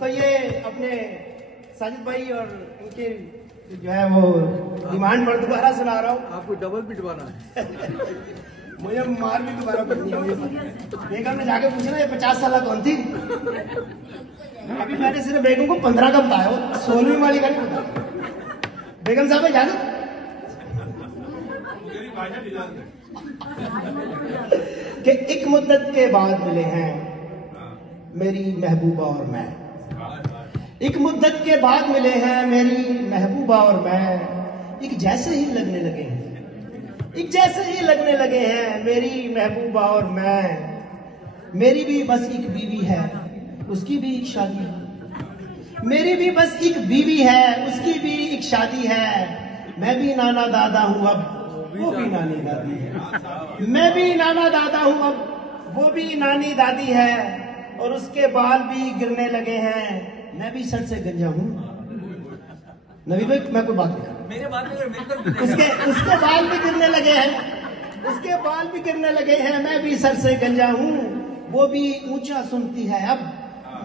तो ये अपने साजिद भाई और इनके जो है वो डिमांड पर दोबारा सुना रहा हूँ। आपको डबल पिटवाना है। मुझे मार भी दोबारा पड़नी है मुझे। बेगम ने जाके पूछना ये 50 साल कौन थी। अभी मैंने सिर्फ बेगम को 15 का बताया, 16वीं वाली का नहीं बताया। बेगम साहब इजाजत। कि एक मुद्दत के बाद मिले हैं मेरी महबूबा और मैं। एक मुद्दत के बाद मिले हैं मेरी महबूबा और मैं। एक जैसे ही लगने लगे हैं, एक जैसे ही लगने लगे हैं मेरी महबूबा और मैं। मेरी भी बस एक बीवी है, उसकी भी एक शादी है। मेरी भी बस एक बीवी है, उसकी भी एक शादी है। मैं भी नाना दादा हूं अब, वो भी नानी दादी है। मैं भी नाना दादा हूं अब, वो भी नानी दादी है। और उसके बाल भी गिरने लगे हैं, मैं भी सर से गंजा हूं। नबी भाई मैं कोई बात नहीं कर रहा, मेरे बाल में उसके बाल भी गिरने लगे हैं, उसके बाल भी गिरने लगे हैं। मैं भी सर से गंजा हूं, वो भी ऊंचा सुनती है अब,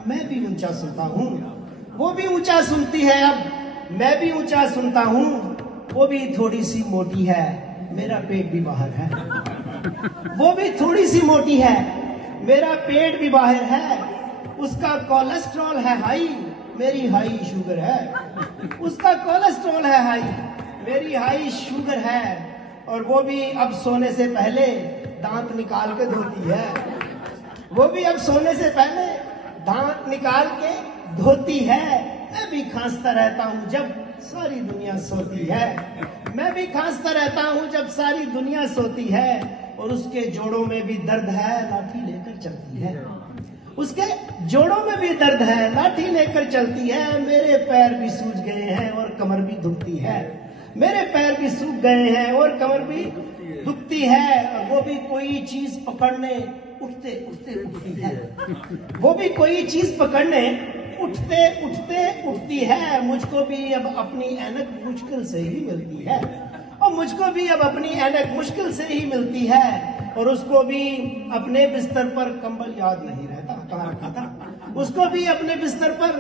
मैं भी ऊंचा सुनता हूं। वो भी ऊंचा सुनती है अब, मैं भी ऊंचा सुनता हूं। वो भी थोड़ी सी मोटी है, मेरा पेट भी बाहर है। वो भी थोड़ी सी मोटी है, मेरा पेट भी बाहर है। उसका कोलेस्ट्रॉल है हाई, मेरी हाई शुगर है। उसका कोलेस्ट्रॉल है हाई, मेरी हाई शुगर है। और वो भी अब सोने से पहले दांत निकाल के धोती है। वो भी अब सोने से पहले दांत निकाल के धोती है। मैं भी खांसता रहता हूँ जब सारी दुनिया सोती है। मैं भी खांसता रहता हूँ जब सारी दुनिया सोती है। और उसके जोड़ों में भी दर्द है, लाठी लेकर चलती है। उसके जोड़ों में भी दर्द है, लाठी लेकर चलती है। मेरे पैर भी सूज गए हैं और कमर भी दुखती है। मेरे पैर भी सूख गए हैं और कमर भी दुखती है। और वो भी कोई चीज पकड़ने उठते उठते उठती है। वो भी कोई चीज पकड़ने उठते उठते उठती है। मुझको भी अब अपनी ऐनक मुश्किल से ही मिलती है। और मुझको भी अब अपनी ऐनक मुश्किल से ही मिलती है। और उसको भी अपने बिस्तर पर कंबल याद नहीं रहता, कहाँ रखा था। उसको भी अपने बिस्तर पर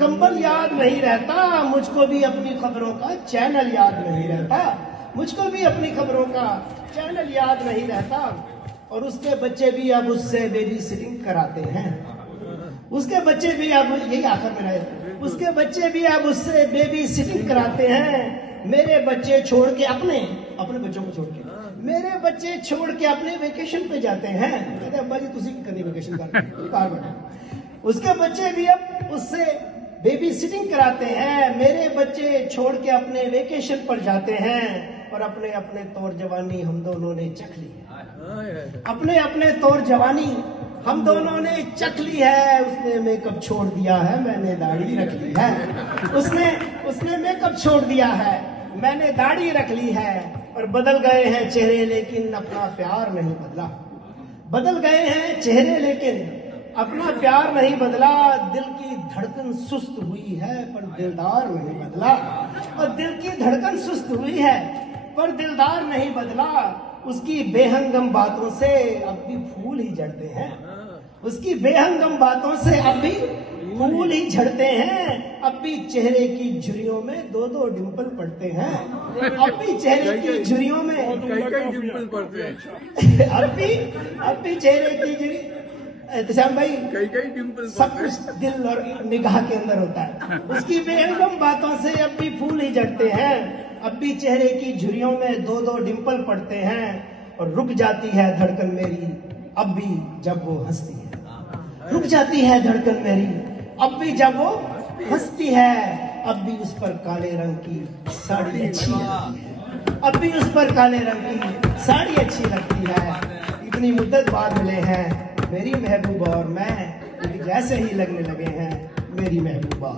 कंबल याद नहीं रहता। मुझको भी अपनी खबरों का चैनल याद नहीं रहता। मुझको भी अपनी खबरों का चैनल याद नहीं रहता। और उसके बच्चे भी अब उससे बेबी सिटिंग कराते हैं। उसके बच्चे भी अब, यही आखिर में रहे, उसके बच्चे भी अब उससे बेबी सिटिंग कराते हैं। मेरे बच्चे छोड़ के अपने बच्चों को छोड़ के मेरे बच्चे छोड़ के अपने वेकेशन पे जाते हैं। कहते हैं अब्बा जी तुसी की करनी वेकेशन कर। उसके बच्चे भी अब उससे बेबी सिटिंग कराते हैं। मेरे बच्चे छोड़ के अपने वेकेशन पर जाते हैं। और अपने अपने तौर जवानी हम दोनों ने चख ली है। अपने अपने तौर जवानी हम दोनों ने चख ली है। उसने मेकअप छोड़ दिया है, मैंने दाढ़ी रख ली है। उसने मेकअप छोड़ दिया है, मैंने दाढ़ी रख ली है। और बदल गए हैं चेहरे लेकिन अपना प्यार नहीं बदला। बदल गए हैं चेहरे लेकिन अपना प्यार नहीं बदला। दिल की धड़कन सुस्त हुई है पर दिलदार नहीं बदला। और दिल की धड़कन सुस्त हुई है पर दिलदार नहीं बदला। उसकी बेहंगम बातों से अब भी फूल ही झड़ते हैं। उसकी बेहंगम बातों से अब भी फूल ही झड़ते हैं। अब भी चेहरे की झुर्रियों में 2-2 डिंपल पड़ते हैं। अब भी चेहरे की झुर्रियों में डिंपल पड़ते हैं। अब भी चेहरे की झुर्री, एहतशाम भाई कई डिंपल सब कुछ दिल और निगाह के अंदर होता है। उसकी बेहंगम बातों से अब भी फूल ही झड़ते हैं। अब भी चेहरे की झुर्रियों में 2-2 डिंपल पड़ते हैं। और रुक जाती है धड़कन मेरी अब भी जब वो हंसती है। रुक जाती है धड़कन मेरी अब भी जब वो हंसती है। अब भी उस पर काले रंग की साड़ी अच्छी लगती है। अब भी उस पर काले रंग की साड़ी अच्छी लगती है। इतनी मुद्दत बाद मिले हैं मेरी महबूबा और मैं, जैसे ही लगने लगे हैं मेरी महबूबा।